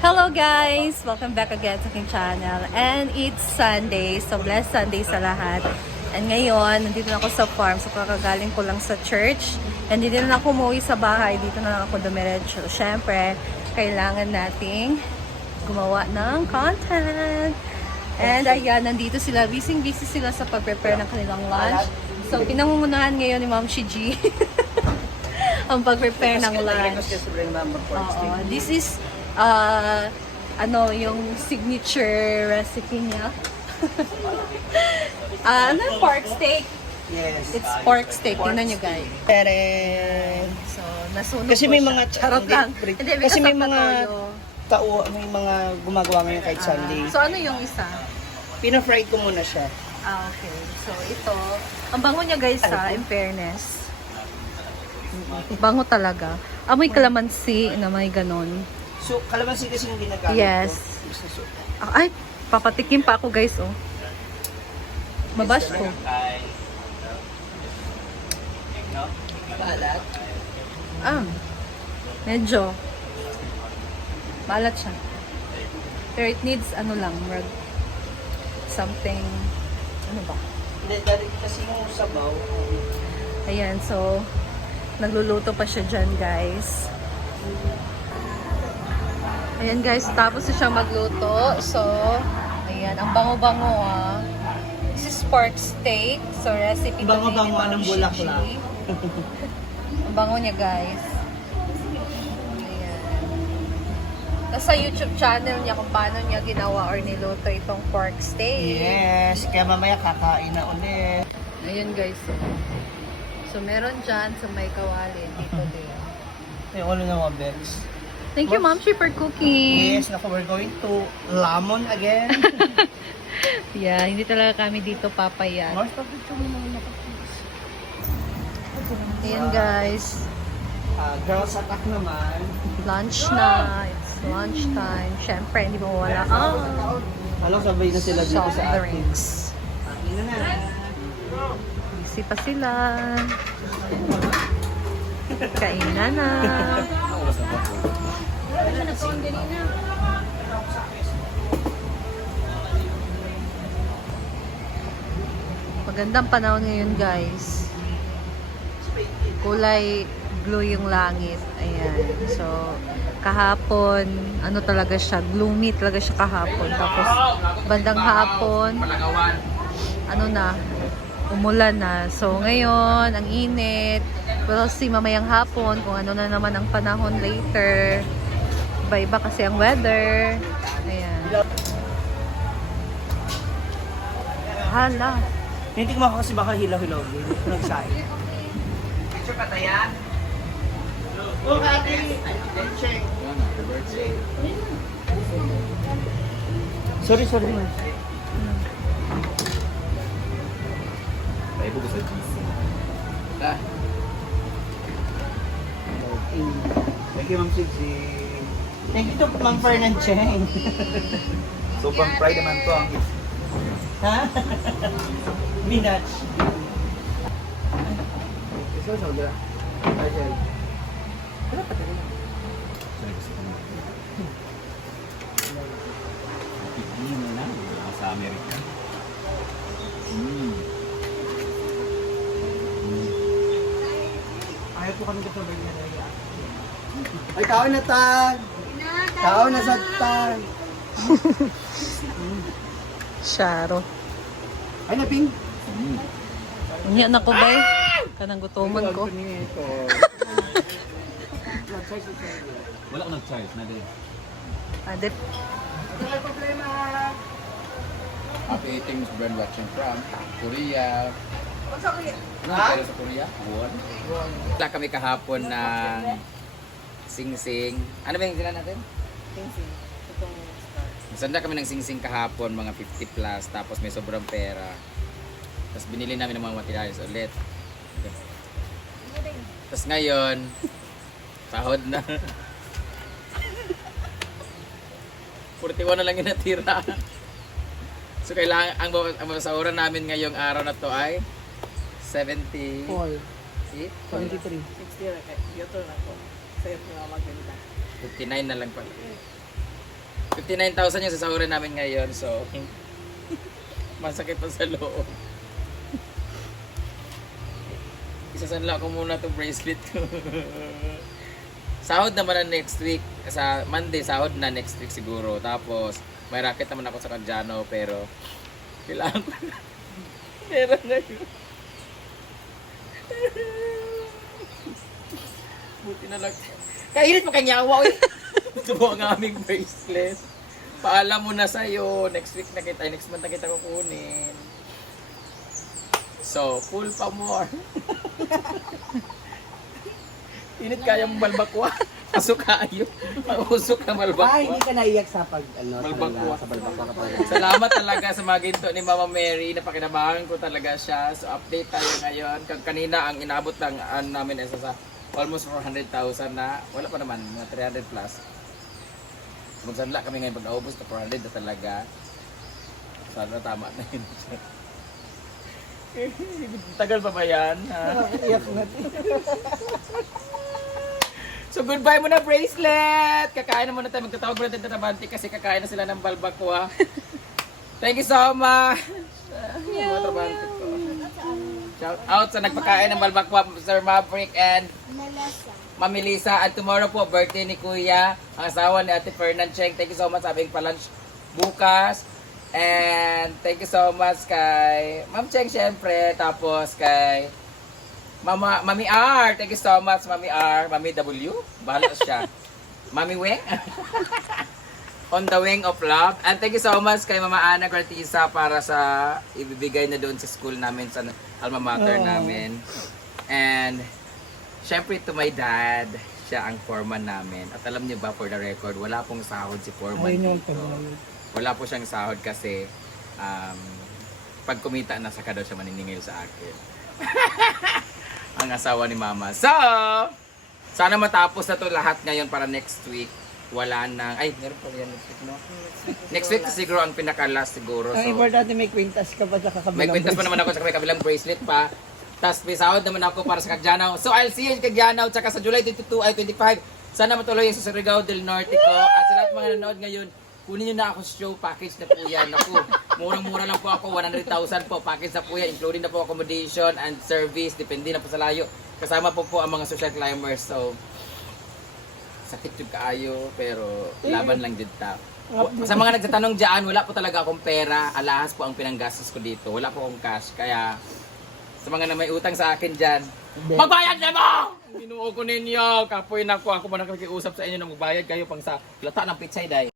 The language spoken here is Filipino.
Hello guys! Welcome back again sa aking channel. And it's Sunday, so blessed Sunday sa lahat. And ngayon, nandito na ako sa farm. So kakagaling ko lang sa church. And dito na ako umuwi sa bahay. Dito na ako dumiretso. Siyempre, kailangan nating gumawa ng content. And ayan, nandito sila. Busy sila sa pag-prepare ng kanilang lunch. So pinangungunahan ngayon ni Ma'am Shiji ang pag-prepare ng lunch. Oo, this is yung signature recipe niya. Ano yung pork steak? Yes. It's pork steak. Tingnan nyo guys. So, nasunog Kasi po may siya. mga Charot lang. Hindi, kasi may kasama mga toyo. may mga gumagawa ngayon kahit Sunday. So, ano yung isa? Pina-fry ko muna siya. Okay. So, ito. Ang bango niya guys in fairness. Bango talaga. Amoy kalamansi na may ganon. So, kalamansi kasi yung ginagamit Yes. ko. Ay, papatikim pa ako guys, oh. Mabash ko. Balat. Medyo maalat siya. Pero it needs something, ano ba? Hindi, dahil kasi yung sabaw. Ayan, so nagluluto pa siya dyan guys. Ayan guys, tapos na siya magluto. So, ayan, ang bango-bango This is pork steak. So, recipe to Bango-bango ng bulaklak. Ang bango niya guys. Ayan. Nasa YouTube channel niya kung paano niya ginawa or niluto itong pork steak. Yes, kaya mamaya kakain na ulit. Ayan guys. So, meron dyan sa may kawali. Dito din. May ulo na mga Bex. Thank you, Ma'am Chi, for cooking. Yes, naku, we're going to Lamon again. Yeah, hindi talaga kami dito papayat. North of the Chumino. Ayan guys. Girls Attack naman. Lunch na. It's lunch time. Siyempre, hindi mo wala. Alam, sabay na sila dito Soft sa atin. drinks. Ina na. Busy pa sila. Kainan na. Magandang panahon ngayon guys. Kulay blue yung langit. Ayan. So, kahapon, talaga siya, gloomy talaga siya kahapon. Tapos, bandang hapon, umulan na. So, ngayon, ang init. We'll see mamayang hapon kung ano na naman ang panahon later. Iba-iba kasi ang weather. Ayan. Hala. Hindi ko kasi baka hilaw-hilaw. Hindi ko nagsahin. Picture pa tayo? Oo, ate. Check. Sorry. Tayo bukas sa cheese. Thank you, Ma'am Sigsi. Thank you to Ma'am Fernan Cheng. So, pang fry naman to ang Ha? Minach. Ito sa ugra. Ajay. Wala pa talaga. Pipino na. Sa Amerika. Ayaw po kami kasabay niya na iya. Ay, kaon na tag! Kaon na sa tag! Sharo. Ay, naping! Unya na ko bay. Kanang gutuman ko. Wala ko nag-charge na din. Adep. Happy eating is brand watching from Korea. Ano tayo sa Korea? Buwan. Wala kami kahapon ng sing-sing. Ano ba yung sila natin? Sing-sing. Masanda kami ng sing-sing kahapon, mga 50 plus, tapos may sobrang pera. Tapos binili namin ng mga materials ulit. Tapos ngayon, sahod na. 41 na lang yung natira. So kailangan, ang masahuran namin ngayong araw na to ay 70. 23. 59 na lang pala. 59,000 yung sasahuran namin ngayon. So, masakit pa sa loob. Isasanla ko muna itong bracelet ko. Sahod naman na next week. Sa Monday, sahod na next week siguro. Tapos, may racket naman ako sa Kadyano. Pero, kailangan ko na. Meron na yun. Buti na lang. Kainit mo kanyawa. Ito po ang aming bracelet. Paalam mo na sa'yo. Next week na kita. Next month na kita kukunin. So, pull pa more. Init kaya mong balbakwa. Pasok kayo. Mausok na balbakwa. Ay, hindi ka naiyak sa pag, Balbakwa. sa balbakwa ka pala. Salamat talaga sa mga ginto ni Mama Mary. Napakinabangan ko talaga siya. So, update tayo ngayon. Kanina, ang inabot lang namin isa sa almost 400,000 na. Wala pa naman, mga 300 plus. Magsanla kami ngayon pag naubos na 400 na talaga. Sana tama na yun. Tagal pa ba yan? Ha? Iyak na. So goodbye muna bracelet! Kakain na muna tayo. Magtatawag muna tayo Trabante kasi kakain na sila ng balbakwa. Thank you so much! Mga Trabante ko. Shout out sa nagpakain ng balbakwa, Sir Maverick and Mami Lisa. At tomorrow po, birthday ni Kuya, ang asawa ni Ate Fernan Cheng. Thank you so much sa aming palunch bukas. And thank you so much kay Ma'am Cheng syempre. Tapos kay Mami R. Thank you so much Mami R. Mami W. Bahala siya. Mami Weng. On the wing of love. And thank you so much kay Mama Ana Gartisa para sa ibibigay na doon sa school namin, sa alma mater namin. And syempre to my dad, siya ang foreman namin. At alam niyo ba, for the record, wala pong sahod si foreman dito. Wala po siyang sahod kasi pag kumita na saka daw siya maniningil sa akin. Ang asawa ni Mama. So, sana matapos na to lahat ngayon para next week. Wala nang, ay, meron pa yan next week, no? Next week siguro ang pinaka-last siguro. Ang So, importante may kwintas ka pa sa kakabilang. may kwintas pa naman ako sa kabilang bracelet pa. Tapos may sahod naman ako para sa Kadyanaw. So I'll see you in Kadyanaw. Tsaka sa July 22 ay 25. Sana matuloy yung sa Surigao del Norte ko. At sa lahat mga nanonood ngayon, kunin nyo na ako sa show. Package na po yan. Ako, murang-mura lang po ako. 100,000 po. Package na po yan. Including na po accommodation and service. Depende na po sa layo. Kasama po ang mga social climbers. So, sakit yung kaayo. Pero laban lang dyan ta. Sa mga nagtatanong dyan, wala po talaga akong pera. Alahas po ang pinanggastos ko dito. Wala po akong cash. Kaya, sa mga na may utang sa akin dyan, magbayad na mo! Binuo ko ninyo. Kapoy na ako. Ako man nakikiusap sa inyo na magbayad kayo pang sa lata ng pitsay, day.